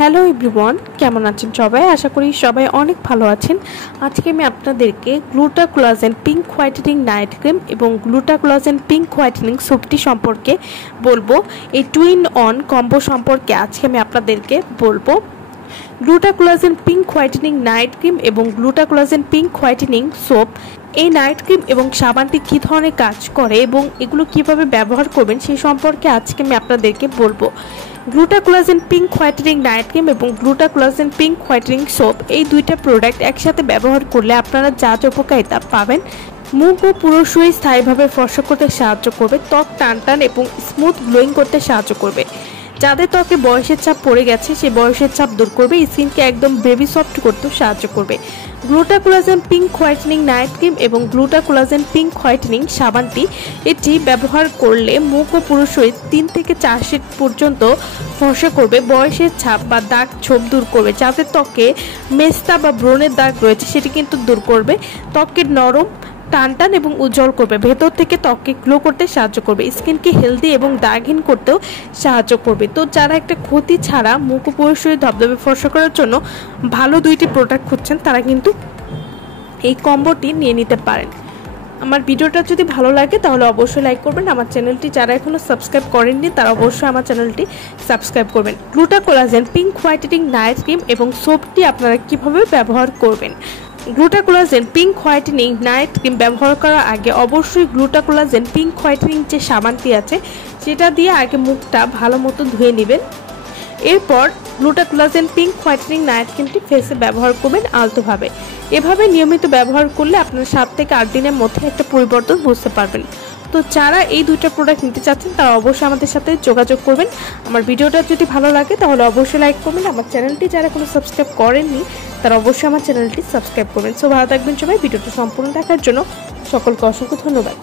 Hello everyone, কেমন আছেন সবাই? আশা করি সবাই অনেক ভালো আছেন। আজকে আমি আপনাদেরকে গ্লুটাকোলাজেন পিঙ্ক হোয়াইটেনিং নাইট ক্রিম এবং গ্লুটাকোলাজেন পিঙ্ক হোয়াইটেনিং সোপটি সম্পর্কে বলবো। এই টু ইন অন কম্বো সম্পর্কে আজকে আমি আপনাদেরকে বলবো। গ্লুটাকোলাজেন পিঙ্ক হোয়াইটেনিং নাইট ক্রিম এবং গ্লুটাকোলাজেন পিঙ্ক হোয়াইটেনিং সোপ, এই নাইট ক্রিম এবং সাবানটি কী ধরনের কাজ করে এবং এগুলো কিভাবে ব্যবহার করবেন সেই সম্পর্কে আজকে আমি আপনাদেরকে বলবো। গ্লুটাকোলাজেন পিঙ্ক হোয়াইটেনিং নাইট ক্রিম এবং গ্লুটাকোলাজেন পিঙ্ক হোয়াইটেনিং সোপ, এই দুইটা প্রোডাক্ট একসাথে ব্যবহার করলে আপনারা যা উপকারিতা পাবেন, মুখ ও পুরুষই স্থায়ীভাবে ফর্সা করতে সাহায্য করবে, ত্বক টান এবং স্মুথ গ্লোয়িং করতে সাহায্য করবে। যাদের ত্বকে বয়সের ছাপ পড়ে গেছে সেই বয়সের ছাপ দূর করবে, স্কিনকে একদম বেবি সফট করতেও সাহায্য করবে। গ্লুটাকোলাজেন পিঙ্ক হোয়াইটেনিং নাইট ক্রিম এবং গ্লুটাকোলাজেন পিঙ্ক হোয়াইটেনিং সাবানটি এটি ব্যবহার করলে মুখ ও পুরুষই 3 থেকে 4 শেড পর্যন্ত ফর্সা করবে, বয়সের ছাপ বা দাগ ছোপ দূর করবে। যাদের ত্বকে মেস্তা বা ব্রণের দাগ রয়েছে সেটি কিন্তু দূর করবে, ত্বকের নরম টান এবং উজ্জ্বল করবে, ভেতর থেকে ত্বককে গ্লো করতে সাহায্য করবে, স্কিনকে হেলদি এবং দাগহীন করতেও সাহায্য করবে। তো যারা একটা ক্ষতি ছাড়া মুখ ও পুরুষই ধবধবে ফর্সা করার জন্য ভালো দুইটি প্রোডাক্ট খুঁজছেন, তারা কিন্তু এই কম্বোটি নিয়ে নিতে পারেন। আমার ভিডিওটা যদি ভালো লাগে তাহলে অবশ্যই লাইক করবেন। আমার চ্যানেলটি যারা এখনও সাবস্ক্রাইব করেননি তারা অবশ্যই আমার চ্যানেলটি সাবস্ক্রাইব করবেন। গ্লুটাকোলাজেন পিঙ্ক হোয়াইটেনিং নাইট ক্রিম এবং সোপটি আপনারা কিভাবে ব্যবহার করবেন। গ্লুটাকোলাজেন পিঙ্ক হোয়াইটেনিং নাইট ক্রিম ব্যবহার করার আগে অবশ্যই গ্লুটাকোলাজেন পিঙ্ক হোয়াইটেনিং যে সাবানটি আছে সেটা দিয়ে আগে মুখটা ভালো মতো ধুয়ে নেবেন। এরপর গ্লুটাকোলাজেন পিঙ্ক হোয়াইটেনিং নাইট ক্রিমটি ফেসে ব্যবহার করবেন আলতোভাবে। এভাবে নিয়মিত ব্যবহার করলে আপনার 7 থেকে 8 দিনের মধ্যে একটা পরিবর্তন বুঝতে পারবেন। তো যারা এই দুইটা প্রোডাক্ট নিতে চাচ্ছেন তারা অবশ্যই আমাদের সাথে যোগাযোগ করবেন। আমার ভিডিওটা যদি ভালো লাগে তাহলে অবশ্যই লাইক করবেন। আমার চ্যানেলটি যারা কোনো সাবস্ক্রাইব করেননি তারা অবশ্যই আমার চ্যানেলটি সাবস্ক্রাইব করবেন। সো ভালো থাকবেন সবাই। ভিডিওটা সম্পূর্ণ দেখার জন্য সকলকে অসংখ্য ধন্যবাদ।